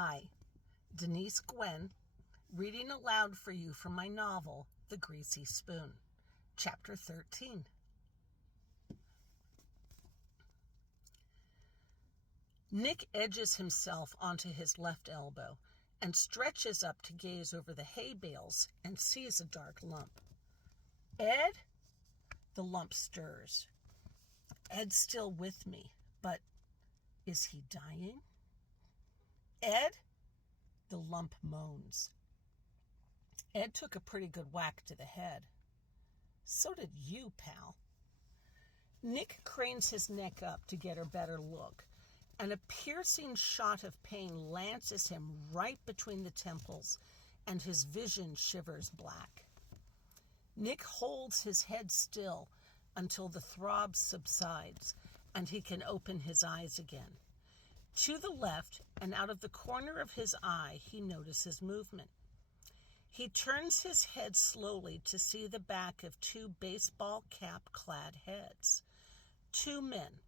Hi, Denise Gwen, reading aloud for you from my novel, The Greasy Spoon, Chapter 13. Nick edges himself onto his left elbow and stretches up to gaze over the hay bales and sees a dark lump. Ed? The lump stirs. Ed's still with me, but is he dying? Ed? The lump moans. Ed took a pretty good whack to the head. So did you, pal. Nick cranes his neck up to get a better look, and a piercing shot of pain lances him right between the temples, and his vision shivers black. Nick holds his head still until the throb subsides, and he can open his eyes again. To the left, and out of the corner of his eye, he notices movement. He turns his head slowly to see the back of two baseball cap-clad heads. Two men,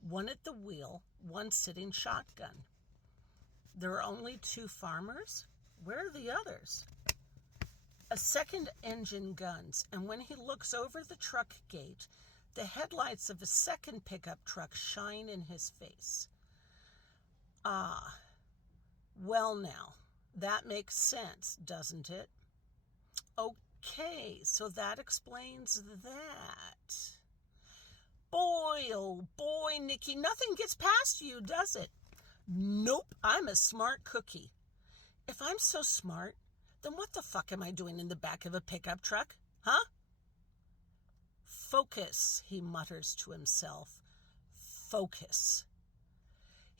one at the wheel, one sitting shotgun. There are only two farmers? Where are the others? A second engine guns, and when he looks over the truck gate, the headlights of a second pickup truck shine in his face. Ah, well now, that makes sense, doesn't it? Okay, so that explains that. Boy, oh boy, Nicky, nothing gets past you, does it? Nope, I'm a smart cookie. If I'm so smart, then what the fuck am I doing in the back of a pickup truck, huh? Focus, he mutters to himself. Focus.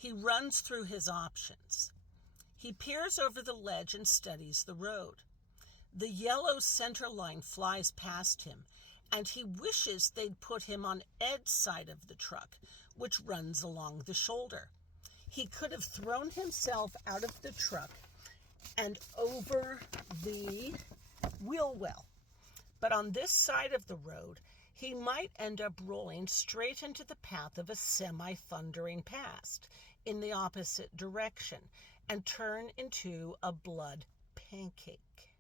He runs through his options. He peers over the ledge and studies the road. The yellow center line flies past him, and he wishes they'd put him on Ed's side of the truck, which runs along the shoulder. He could have thrown himself out of the truck and over the wheel well. But on this side of the road, he might end up rolling straight into the path of a semi-thundering past in the opposite direction and turn into a blood pancake.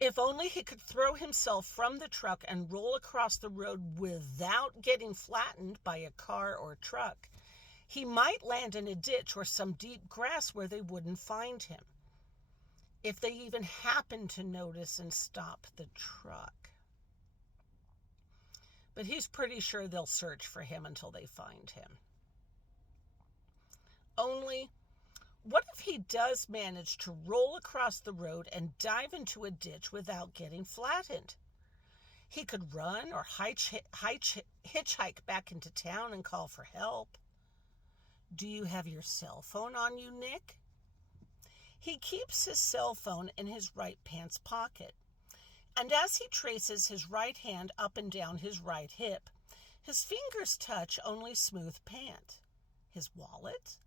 If only he could throw himself from the truck and roll across the road without getting flattened by a car or truck, he might land in a ditch or some deep grass where they wouldn't find him, if they even happened to notice and stop the truck. But he's pretty sure they'll search for him until they find him. Only, what if he does manage to roll across the road and dive into a ditch without getting flattened? He could run or hitchhike back into town and call for help. Do you have your cell phone on you, Nick? He keeps his cell phone in his right pants pocket, and as he traces his right hand up and down his right hip, his fingers touch only smooth pant. His wallet?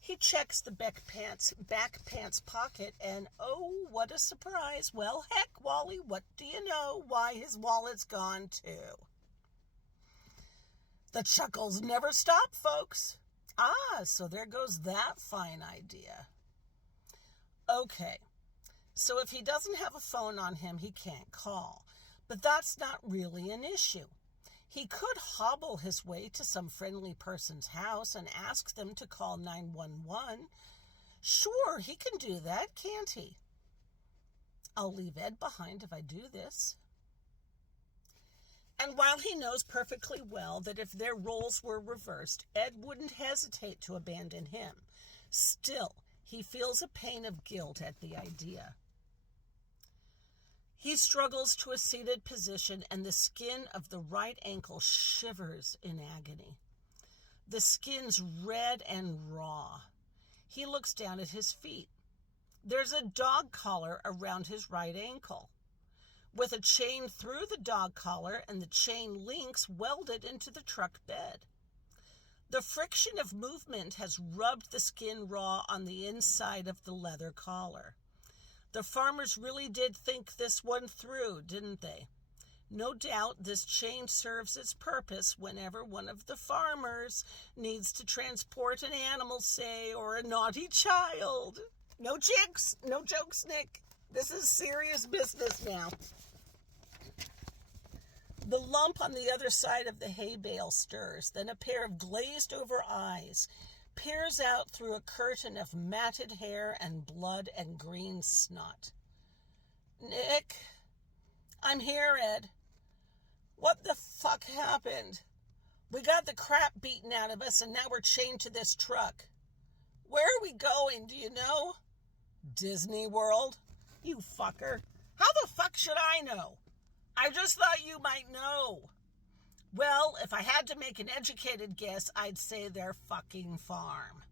He checks the back pants pocket, and oh, what a surprise. Well, heck, Wally, what do you know? Why, his wallet's gone too. The chuckles never stop, folks. Ah, so there goes that fine idea. Okay, so if he doesn't have a phone on him, he can't call. But that's not really an issue. He could hobble his way to some friendly person's house and ask them to call 911. Sure, he can do that, can't he? I'll leave Ed behind if I do this. And while he knows perfectly well that if their roles were reversed, Ed wouldn't hesitate to abandon him, still, he feels a pain of guilt at the idea. He struggles to a seated position, and the skin of the right ankle shivers in agony. The skin's red and raw. He looks down at his feet. There's a dog collar around his right ankle, with a chain through the dog collar and the chain links welded into the truck bed. The friction of movement has rubbed the skin raw on the inside of the leather collar. The farmers really did think this one through, didn't they? No doubt this chain serves its purpose whenever one of the farmers needs to transport an animal, say, or a naughty child. No jokes, no jokes, Nick. This is serious business now. The lump on the other side of the hay bale stirs, then a pair of glazed-over eyes peers out through a curtain of matted hair and blood and green snot. Nick, I'm here, Ed. What the fuck happened? We got the crap beaten out of us and now we're chained to this truck. Where are we going, do you know? Disney World? You fucker. How the fuck should I know? I just thought you might know. Well, if I had to make an educated guess, I'd say their fucking farm.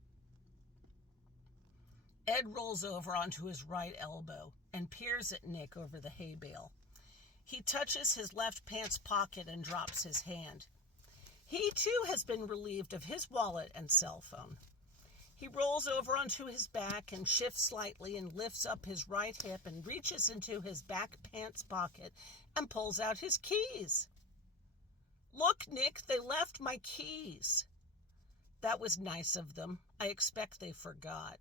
Ed rolls over onto his right elbow and peers at Nick over the hay bale. He touches his left pants pocket and drops his hand. He, too, has been relieved of his wallet and cell phone. He rolls over onto his back and shifts slightly and lifts up his right hip and reaches into his back pants pocket and pulls out his keys. Look, Nick, they left my keys. That was nice of them. I expect they forgot.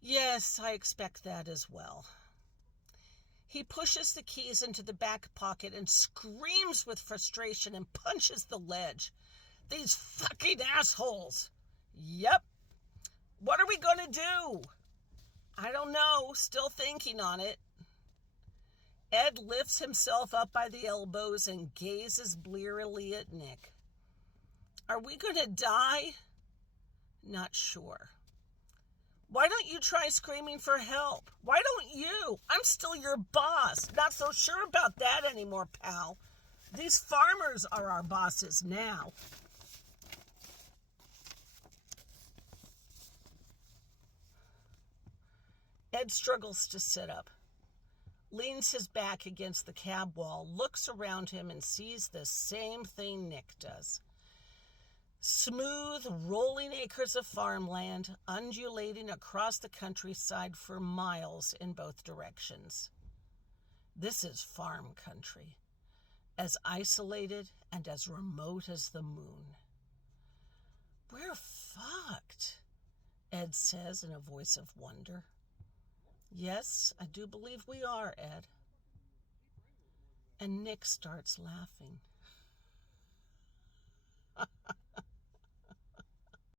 Yes, I expect that as well. He pushes the keys into the back pocket and screams with frustration and punches the ledge. These fucking assholes. Yep. What are we going to do? I don't know. Still thinking on it. Ed lifts himself up by the elbows and gazes blearily at Nick. Are we going to die? Not sure. Why don't you try screaming for help? Why don't you? I'm still your boss. Not so sure about that anymore, pal. These farmers are our bosses now. Ed struggles to sit up, leans his back against the cab wall, looks around him and sees the same thing Nick does. Smooth, rolling acres of farmland undulating across the countryside for miles in both directions. This is farm country, as isolated and as remote as the moon. We're fucked, Ed says in a voice of wonder. Yes, I do believe we are, Ed. And Nick starts laughing.